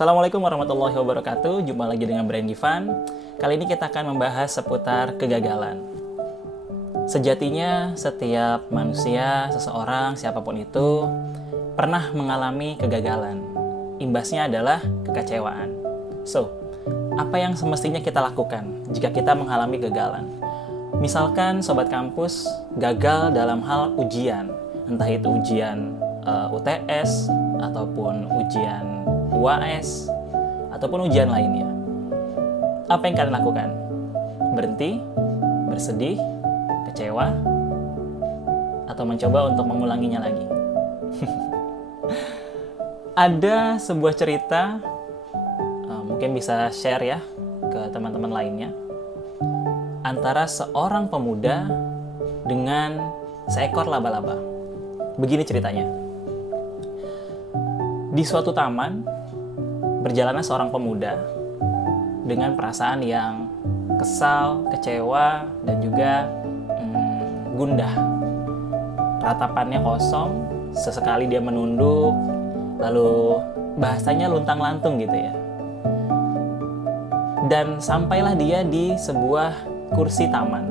Assalamualaikum warahmatullahi wabarakatuh. Jumpa lagi dengan Brand Givan. Kali ini kita akan membahas seputar kegagalan. Sejatinya setiap manusia, seseorang, siapapun itu pernah mengalami kegagalan. Imbasnya adalah kekecewaan. So, apa yang semestinya kita lakukan jika kita mengalami kegagalan? Misalkan sobat kampus gagal dalam hal ujian, entah itu ujian UTS ataupun ujian UAS ataupun ujian lainnya. Apa yang kalian lakukan? Berhenti, bersedih, kecewa, atau mencoba untuk mengulanginya lagi? Ada sebuah cerita, mungkin bisa share ya ke teman-teman lainnya, antara seorang pemuda dengan seekor laba-laba. Begini ceritanya. Di suatu taman, berjalanlah seorang pemuda dengan perasaan yang kesal, kecewa, dan juga gundah. Ratapannya kosong, sesekali dia menunduk, lalu bahasanya luntang-lantung gitu ya. Dan sampailah dia di sebuah kursi taman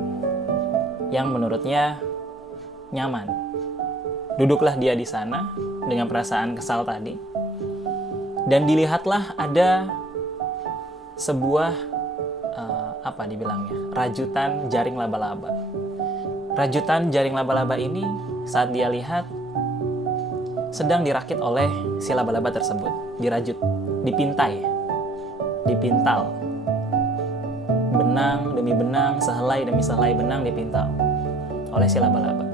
yang menurutnya nyaman. Duduklah dia di sana dengan perasaan kesal tadi. Dan dilihatlah ada sebuah rajutan jaring laba-laba. Rajutan jaring laba-laba ini saat dia lihat sedang dirakit oleh si laba-laba tersebut, dirajut, dipintai, dipintal. Benang demi benang, sehelai demi sehelai benang dipintal oleh si laba-laba.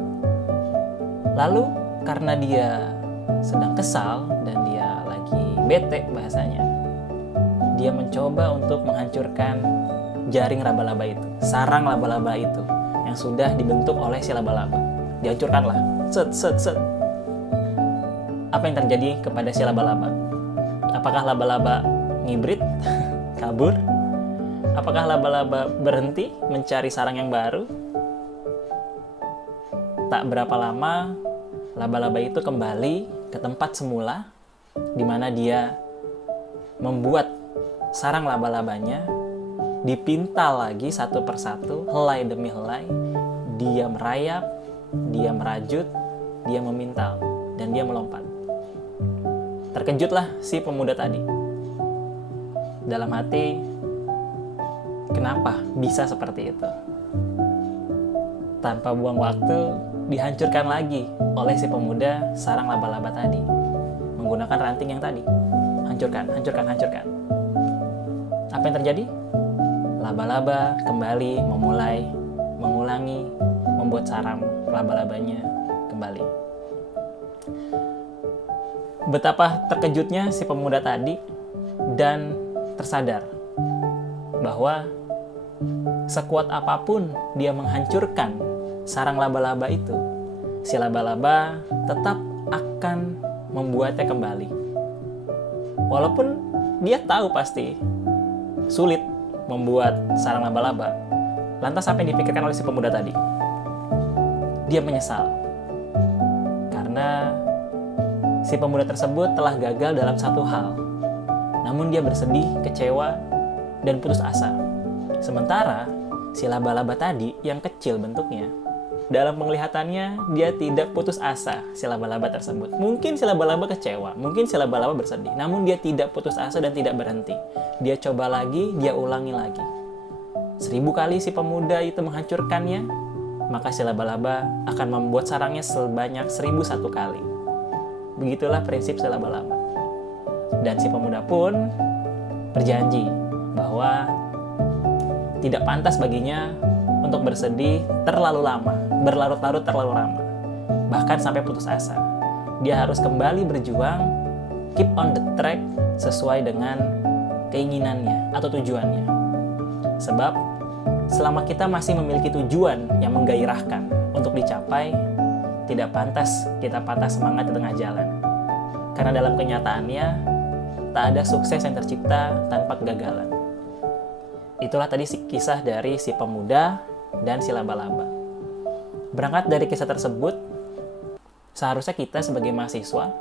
Lalu karena dia sedang kesal dan dia lagi bete bahasanya, dia mencoba untuk menghancurkan jaring laba-laba itu, sarang laba-laba itu yang sudah dibentuk oleh si laba-laba. Dihancurkanlah, set. Apa yang terjadi kepada si laba-laba? Apakah laba-laba ngibrit, kabur? Apakah laba-laba berhenti mencari sarang yang baru? Tak berapa lama, laba-laba itu kembali ke tempat semula, di mana dia membuat sarang laba-labanya, dipintal lagi satu persatu, helai demi helai. Dia merayap, dia merajut, dia memintal, dan dia melompat. Terkejutlah si pemuda tadi. Dalam hati, kenapa bisa seperti itu? Tanpa buang waktu, dihancurkan lagi oleh si pemuda sarang laba-laba tadi menggunakan ranting yang tadi. Hancurkan. Apa yang terjadi? Laba-laba kembali mengulangi membuat sarang laba-labanya kembali. Betapa terkejutnya si pemuda tadi dan tersadar bahwa sekuat apapun dia menghancurkan sarang laba-laba itu, si laba-laba tetap akan membuatnya kembali. Walaupun dia tahu pasti sulit membuat sarang laba-laba, lantas apa yang dipikirkan oleh si pemuda tadi? Dia menyesal karena si pemuda tersebut telah gagal dalam satu hal. Namun dia bersedih, kecewa, dan putus asa. Sementara si laba-laba tadi yang kecil bentuknya, dalam penglihatannya dia tidak putus asa, si laba-laba tersebut. Mungkin si laba-laba kecewa, mungkin si laba-laba bersedih, namun dia tidak putus asa dan tidak berhenti. Dia coba lagi, dia ulangi lagi. 1000 kali si pemuda itu menghancurkannya, maka si laba-laba akan membuat sarangnya sebanyak 1001 kali. Begitulah prinsip si laba-laba. Dan si pemuda pun berjanji bahwa tidak pantas baginya untuk bersedih terlalu lama, berlarut-larut terlalu lama, bahkan sampai putus asa. Dia harus kembali berjuang, keep on the track sesuai dengan keinginannya atau tujuannya. Sebab selama kita masih memiliki tujuan yang menggairahkan untuk dicapai, tidak pantas kita patah semangat di tengah jalan. Karena dalam kenyataannya, tak ada sukses yang tercipta tanpa kegagalan. Itulah tadi kisah dari si pemuda dan si laba-laba. Berangkat dari kisah tersebut, seharusnya kita sebagai mahasiswa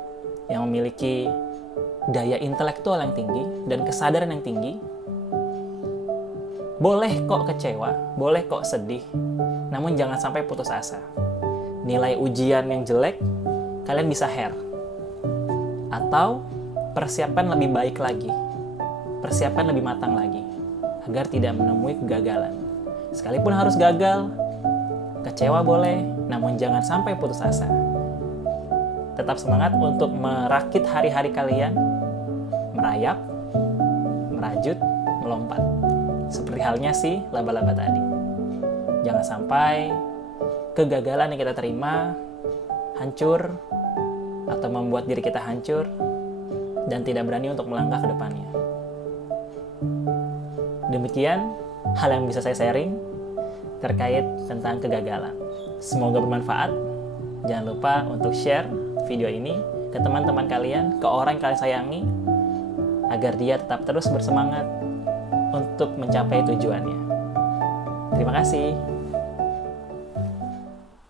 yang memiliki daya intelektual yang tinggi dan kesadaran yang tinggi, boleh kok kecewa, boleh kok sedih, namun jangan sampai putus asa. Nilai ujian yang jelek, kalian bisa hair. Atau persiapan lebih baik lagi, persiapan lebih matang lagi, agar tidak menemui kegagalan. Sekalipun harus gagal, kecewa boleh, namun jangan sampai putus asa. Tetap semangat untuk merakit hari-hari kalian, merayap, merajut, melompat. Seperti halnya si laba-laba tadi. Jangan sampai kegagalan yang kita terima hancur atau membuat diri kita hancur dan tidak berani untuk melangkah ke depannya. Demikian hal yang bisa saya sharing terkait tentang kegagalan. Semoga bermanfaat. Jangan lupa untuk share video ini ke teman-teman kalian, ke orang yang kalian sayangi, agar dia tetap terus bersemangat untuk mencapai tujuannya. Terima kasih.